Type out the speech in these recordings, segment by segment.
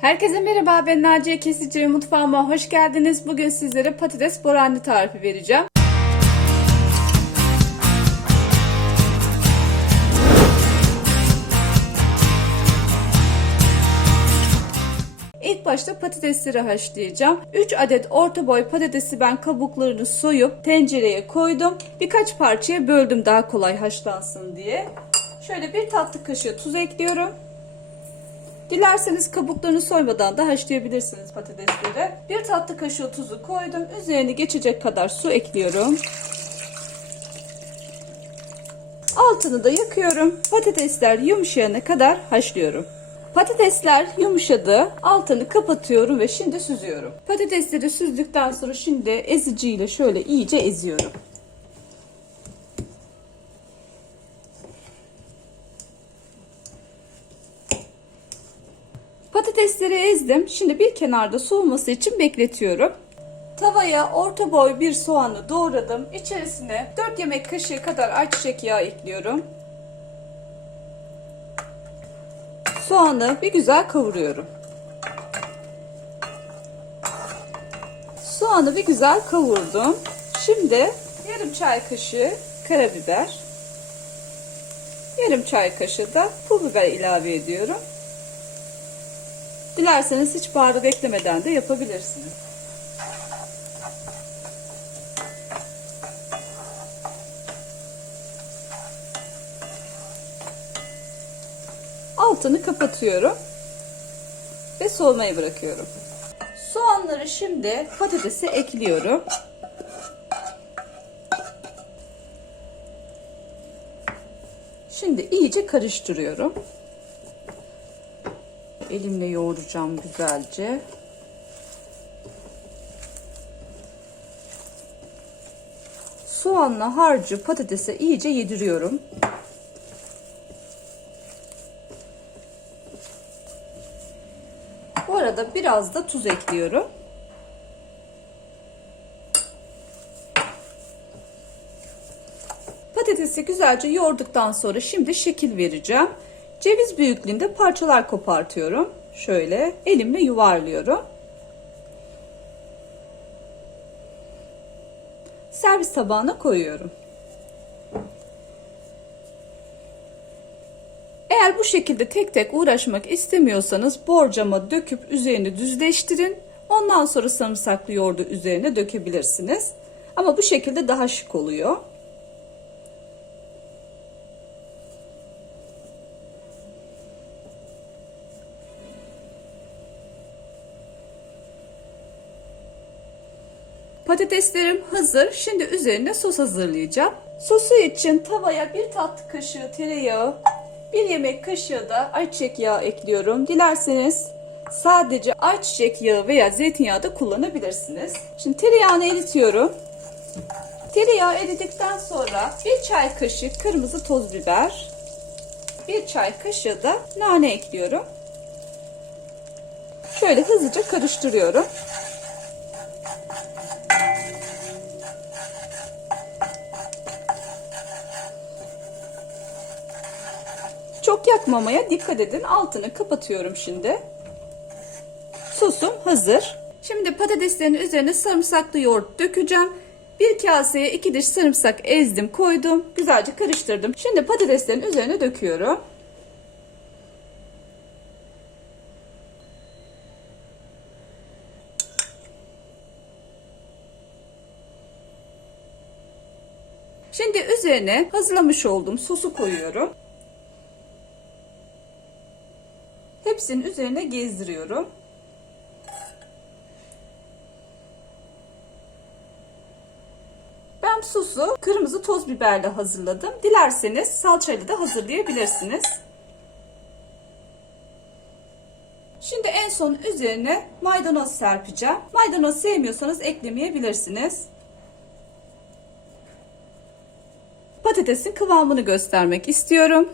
Herkese merhaba ben Naciye Kesici mutfağıma hoş geldiniz. Bugün sizlere patates borandi tarifi vereceğim. İlk başta patatesleri haşlayacağım. 3 adet orta boy patatesi ben kabuklarını soyup tencereye koydum. Birkaç parçaya böldüm daha kolay haşlansın diye. Şöyle bir tatlı kaşığı tuz ekliyorum. Dilerseniz kabuklarını soymadan da haşlayabilirsiniz patatesleri. Bir tatlı kaşığı tuzu koydum. Üzerine geçecek kadar su ekliyorum. Altını da yakıyorum. Patatesler yumuşayana kadar haşlıyorum. Patatesler yumuşadı. Altını kapatıyorum ve şimdi süzüyorum. Patatesleri süzdükten sonra şimdi eziciyle şöyle iyice eziyorum. Patatesleri ezdim. Şimdi bir kenarda soğuması için bekletiyorum. Tavaya orta boy bir soğanı doğradım. İçerisine 4 yemek kaşığı kadar ayçiçek yağı ekliyorum. Soğanı bir güzel kavuruyorum. Soğanı bir güzel kavurdum. Şimdi yarım çay kaşığı karabiber, yarım çay kaşığı da pul biber ilave ediyorum. Dilerseniz hiç baharat eklemeden de yapabilirsiniz. Altını kapatıyorum ve soğumaya bırakıyorum. Soğanları şimdi patatese ekliyorum. Şimdi iyice karıştırıyorum. Elimle yoğuracağım güzelce. Soğanla harcı patatese iyice yediriyorum. Bu arada biraz da tuz ekliyorum. Patatesi güzelce yoğurduktan sonra şimdi şekil vereceğim. Ceviz büyüklüğünde parçalar kopartıyorum. Şöyle elimle yuvarlıyorum. Servis tabağına koyuyorum. Eğer bu şekilde tek tek uğraşmak istemiyorsanız borcama döküp üzerini düzleştirin. Ondan sonra sarımsaklı yoğurdu üzerine dökebilirsiniz. Ama bu şekilde daha şık oluyor. Patateslerim hazır. Şimdi üzerine sos hazırlayacağım. Sosu için tavaya bir tatlı kaşığı tereyağı, bir yemek kaşığı da ayçiçek yağı ekliyorum. Dilerseniz sadece ayçiçek yağı veya zeytinyağı da kullanabilirsiniz. Şimdi tereyağını eritiyorum. Tereyağı eridikten sonra bir çay kaşığı kırmızı toz biber, bir çay kaşığı da nane ekliyorum. Şöyle hızlıca karıştırıyorum. Çok yakmamaya dikkat edin. Altını kapatıyorum şimdi. Sosum hazır. Şimdi patateslerin üzerine sarımsaklı yoğurt dökeceğim. Bir kaseye iki diş sarımsak ezdim koydum. Güzelce karıştırdım. Şimdi patateslerin üzerine döküyorum. Şimdi üzerine hazırlamış olduğum sosu koyuyorum. Hepsinin üzerine gezdiriyorum. Ben sosu kırmızı toz biberle hazırladım. Dilerseniz salçayla da hazırlayabilirsiniz. Şimdi en son üzerine maydanoz serpeceğim. Maydanoz sevmiyorsanız eklemeyebilirsiniz. Patatesin kıvamını göstermek istiyorum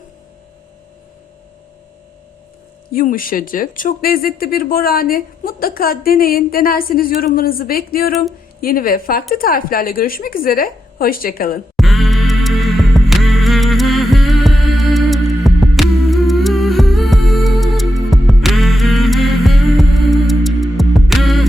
yumuşacık. Çok lezzetli bir borani. Mutlaka deneyin. Denerseniz yorumlarınızı bekliyorum. Yeni ve farklı tariflerle görüşmek üzere. Hoşçakalın.